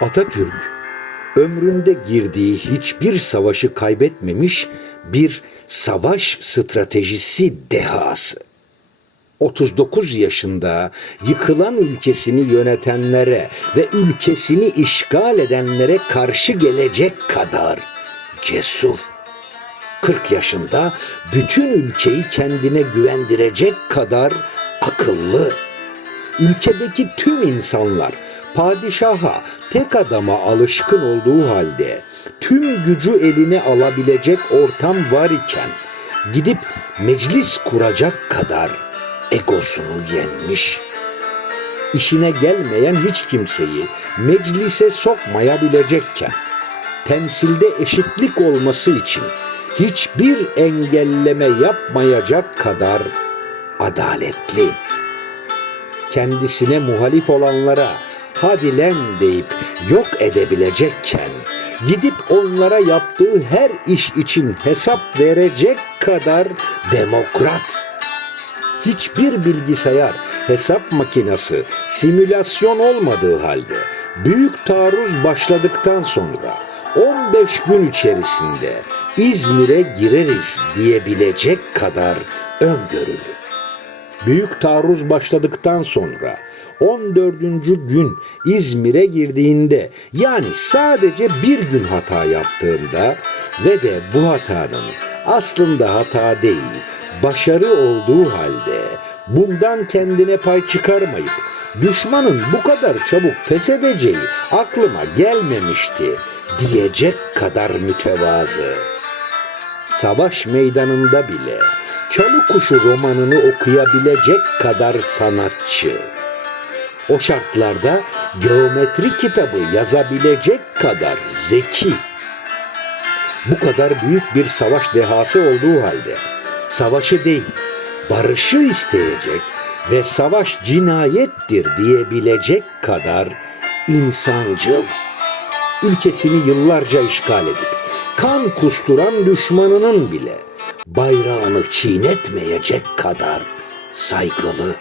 Atatürk ömründe girdiği hiçbir savaşı kaybetmemiş bir savaş stratejisi dehası. 39 yaşında yıkılan ülkesini yönetenlere ve ülkesini işgal edenlere karşı gelecek kadar cesur. 40 yaşında bütün ülkeyi kendine güvendirecek kadar akıllı. Ülkedeki tüm insanlar padişaha tek adama alışkın olduğu halde tüm gücü eline alabilecek ortam var iken gidip meclis kuracak kadar egosunu yenmiş. İşine gelmeyen hiç kimseyi meclise sokmayabilecekken temsilde eşitlik olması için hiçbir engelleme yapmayacak kadar adaletli kendisine muhalif olanlara hadi lan deyip yok edebilecekken gidip onlara yaptığı her iş için hesap verecek kadar demokrat. Hiçbir bilgisayar, hesap makinesi, simülasyon olmadığı halde büyük taarruz başladıktan sonra 15 gün içerisinde İzmir'e gireriz diyebilecek kadar öngörülü. Büyük taarruz başladıktan sonra 14. gün İzmir'e girdiğinde yani sadece bir gün hata yaptığında ve de bu hatanın aslında hata değil başarı olduğu halde bundan kendine pay çıkarmayıp düşmanın bu kadar çabuk pes edeceği aklıma gelmemişti diyecek kadar mütevazı savaş meydanında bile Çalı Kuşu romanını okuyabilecek kadar sanatçı. O şartlarda geometri kitabı yazabilecek kadar zeki. Bu kadar büyük bir savaş dehası olduğu halde savaşı değil, barışı isteyecek ve savaş cinayettir diyebilecek kadar insancıl ülkesini yıllarca işgal edip kan kusturan düşmanının bile bayrağını çiğnetmeyecek kadar saygılı.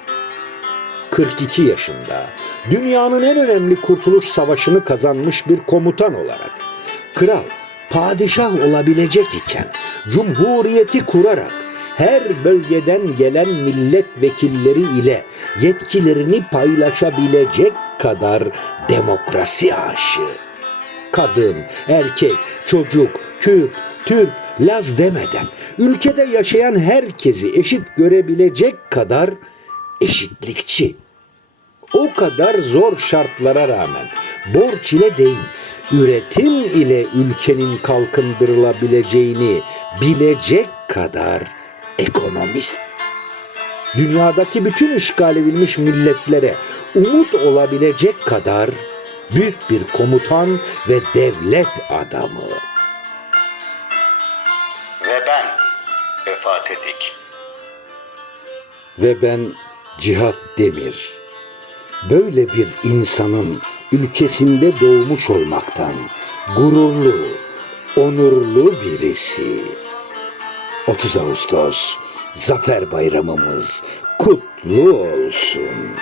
42 yaşında dünyanın en önemli kurtuluş savaşını kazanmış bir komutan olarak kral padişah olabilecek iken cumhuriyeti kurarak her bölgeden gelen milletvekilleri ile yetkilerini paylaşabilecek kadar demokrasi aşığı kadın, erkek, çocuk, Kürt, Türk, Laz demeden ülkede yaşayan herkesi eşit görebilecek kadar eşitlikçi. O kadar zor şartlara rağmen borç ile değil, üretim ile ülkenin kalkındırılabileceğini bilecek kadar ekonomist. Dünyadaki bütün işgal edilmiş milletlere umut olabilecek kadar büyük bir komutan ve devlet adamı. Vefat edik. Ve ben Cihat Demir. Böyle bir insanın ülkesinde doğmuş olmaktan gururlu, onurlu birisi. 30 Ağustos Zafer Bayramımız kutlu olsun.